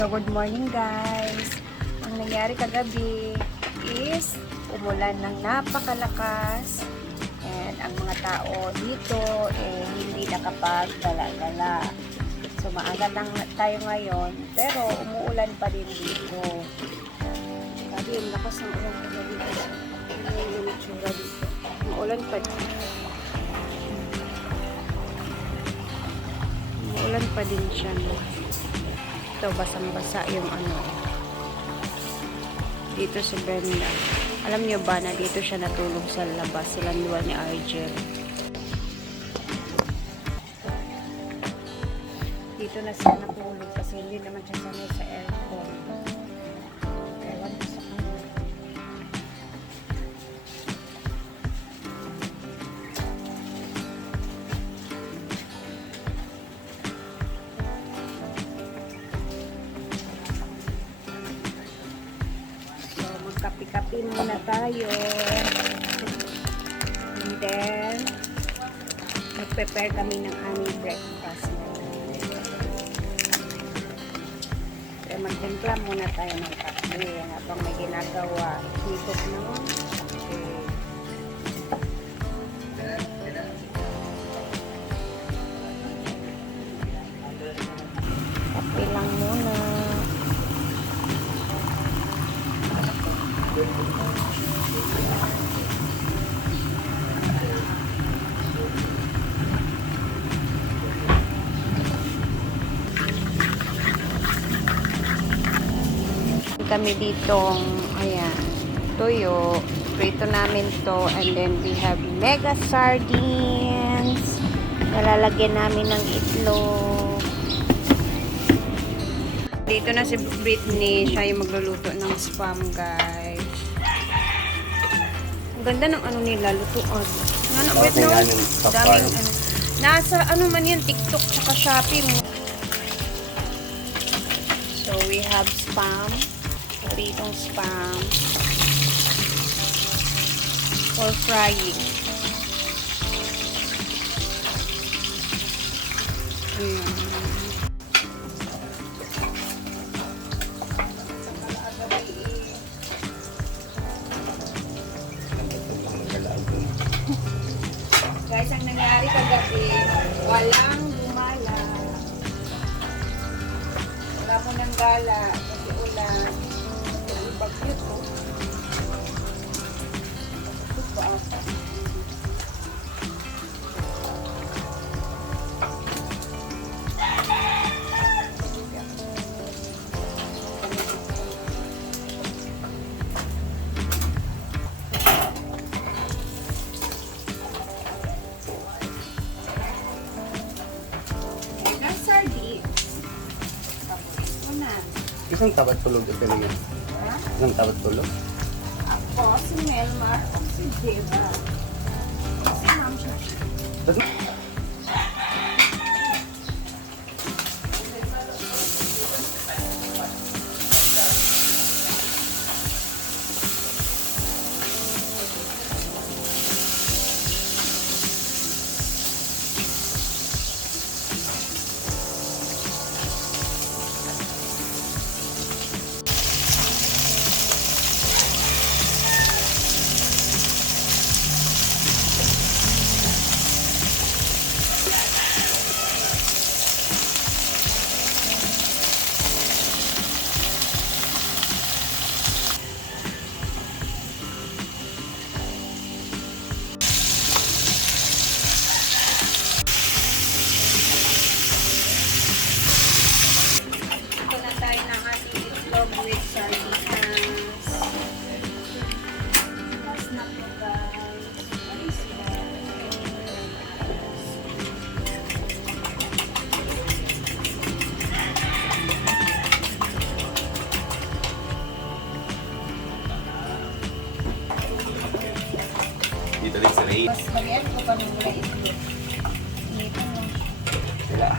So, good morning guys. Ang nangyari kagabi is umulan ng napakalakas and ang mga tao dito hindi nakapagdala-dala. So, maaga lang tayo ngayon pero umuulan pa din dito. Sabi, yung lakas ng ulan kagabi. Ano yung itsura dito? Umuulan pa din. Umuulan pa din siya, no? Ito, basang-basa yung ano. Dito si Brenda. Alam niyo ba na dito siya natulog sa labas, silang dua ni Argel. Dito na siya natulog kasi hindi naman siya sanay sa aircon. Ewan ko sa kanya. Kapi-kapi muna tayo. And then, mag-prepare kami ng aming breakfast. Kaya magtimpla muna tayo ng kape habang may ginagawa. Hikot naman. Kape lang muna. Kami ditong ayan, tuyo, prito namin to, and then we have mega sardines, nalalagyan namin ng itlog. Dito na si Britney, siya yung magluluto ng spam, guys. Ang ganda ng ano nila, lutuan. Ano, wait, no? Daming, nasa ano man yan, TikTok tsaka Shopee mo. So we have spam, pritong spam for frying. Guys, ang nangyari kagabi, walang gumala. Wala mo ng gala kasi ulan. Yung bagyo to. Ito pa ata. Isang tapat tulog ito niya. Ha? Isang tapat tulog? Ako, si Melmar, o si Deva. Si Ma'am siya. With sardines. Mas na po, guys. What is that? Dito din sa Ray. Mas maliit ko pa ng mula itlog. Dito mo. Sila.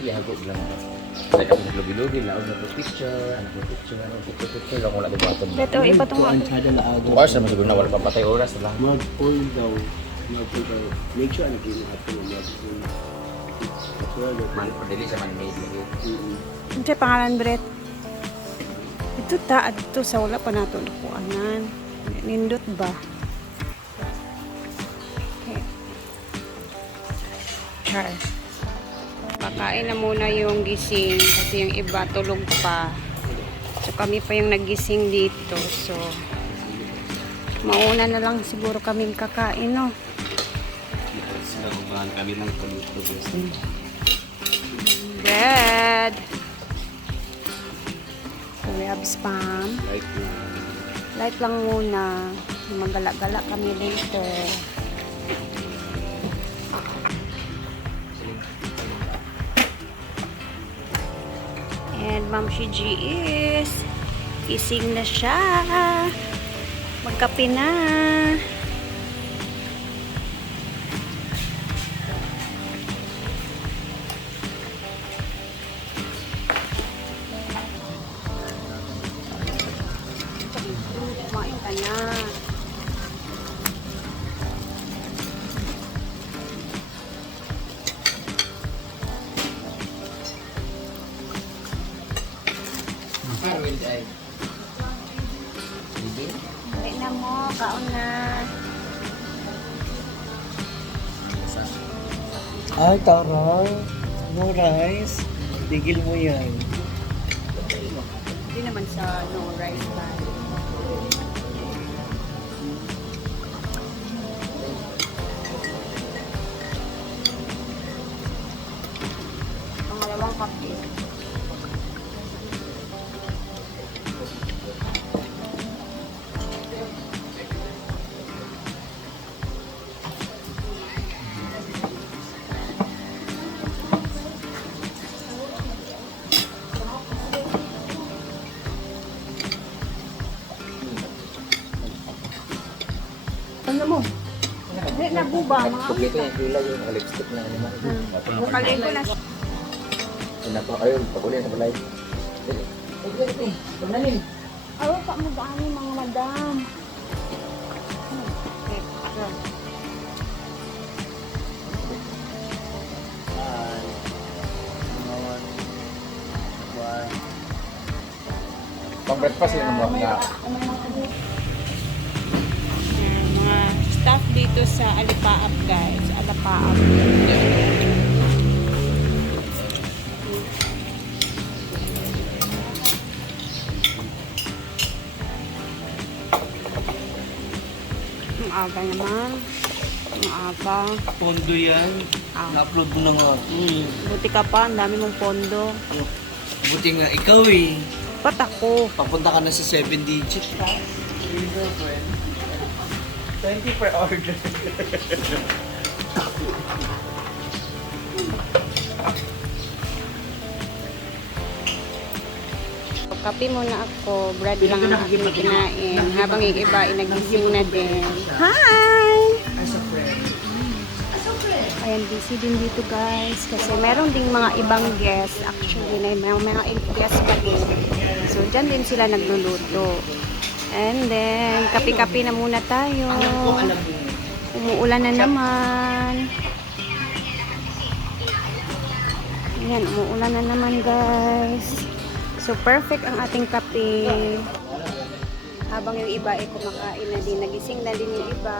Ihagod lang ba? Kaya kami naglugi-lugi, laog na po picture, lang wala dibaton. Beto, ipatong ako. Ansyada la agad. 2 hours naman siguro na, wala pang patay oras lang. Mag-pull daw. Mag-pull daw. Make sure na gina ato na mag-pull. Man, pardili sa man-made lagi. Ano siya pangalan, Brett? Ito ta, ito sa wala pa nato nakuanan. Nindot ba? Okay. Charles. Pakain na muna yung gising kasi yung iba tulog pa. So kami pa yung nagising dito. So mauna na lang siguro kaming kakain, no? Sila ubahan kami ng paluto. Bread. So we have spam. Like na. Light lang muna. Magala-gala kami dito. And Ma'am Shiji is gising na siya. Magkape na. Kumain ka na. Hindi na mo, kaon na. Ay, taray. No rice. Tigil mo yan. Hindi naman sa no rice ba. Pangalawang kape. Ano mo? Hindi na buba, mga Kompleto yung kulay yung lipstick na naman. bukalin ko na. Sinapa, ayun, pag-uli na balay. Awa pa mo gaano mga madam. Pang breakfast yun mo na. Mga staff dito sa Alipaap, guys. Alipaap. Ang aga naman. Ang aga. Pondo yan. Na-upload mo na nga. Buti ka pa, ang dami mong pondo. Buti nga ikaw eh. Ba't ako? Papunta ka na sa 7 digit. 20 per order. Kape muna ako, bread lang ang aking kinain. Habang yung iba ay nagising na din. Hi! As a friend. Ayan, busy din dito guys. Kasi meron ding mga ibang guests. Actually, may mga guests pa din. So, dyan din sila nagluluto. And then, kape-kape na muna tayo. Umuulan na naman. Ayan, umuulan na naman guys. So, perfect ang ating kape. Habang yung iba ay kumakain na din. Nagising na din yung iba.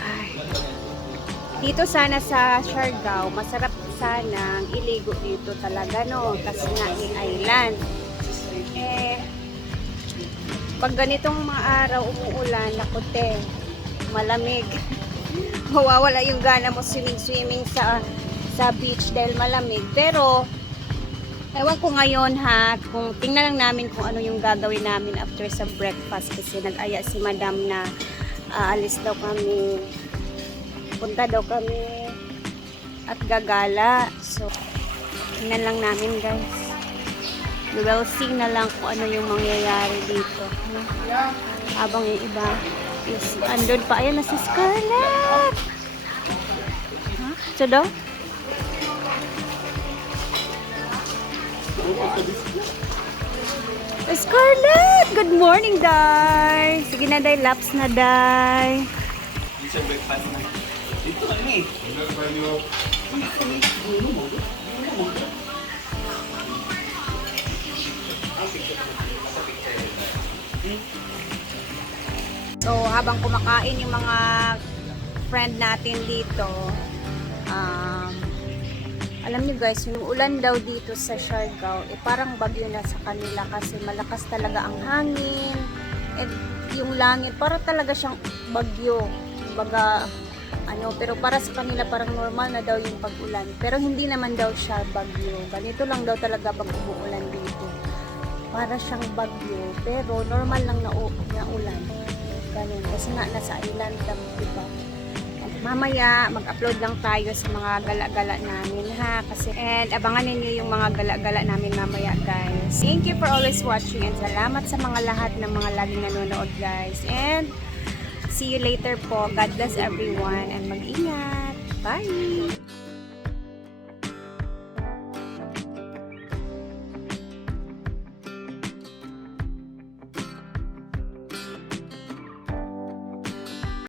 Ay. Dito sana sa Siargao, masarap sanang iligo dito talaga, no? Kasi nga island. Eh, pag ganitong mga araw umuulan, nakote, malamig. Mawawala yung gana mo swimming sa beach dahil malamig. Pero, ewan ko ngayon ha, kung tingnan lang namin kung ano yung gagawin namin after sa breakfast kasi nag-aya si madam na aalis daw kami. Punta daw kami at gagala. So, tingnan lang namin guys. We will see na lang kung ano yung mangyayari dito. No? Habang yung iba is andun pa. Ayan na si Scarlett! Huh? So daw? Scarlett! Good morning, Day! Sige na, Day. Laps na, Day. Sa breakfast na. Dito kami. So, habang kumakain yung mga friend natin dito, alam niyo guys, yung ulan daw dito sa Siargao, parang bagyo na sa kanila kasi malakas talaga ang hangin. And yung langit, para talaga siyang bagyo. Baga, pero para sa kanila parang normal na daw yung pag-ulan. Pero hindi naman daw siya bagyo. Ganito lang daw talaga pag umuulan dito. Para siyang bagyo, pero normal lang na ulan. Ganun. Kasi nga nasa island kami, diba? At mamaya, mag-upload lang tayo sa mga gala-gala namin, ha? Kasi, and abangan ninyo yung mga gala-gala namin mamaya, guys. Thank you for always watching and salamat sa mga lahat ng mga laging nanonood, guys. And, see you later po. God bless everyone and mag-ingat. Bye!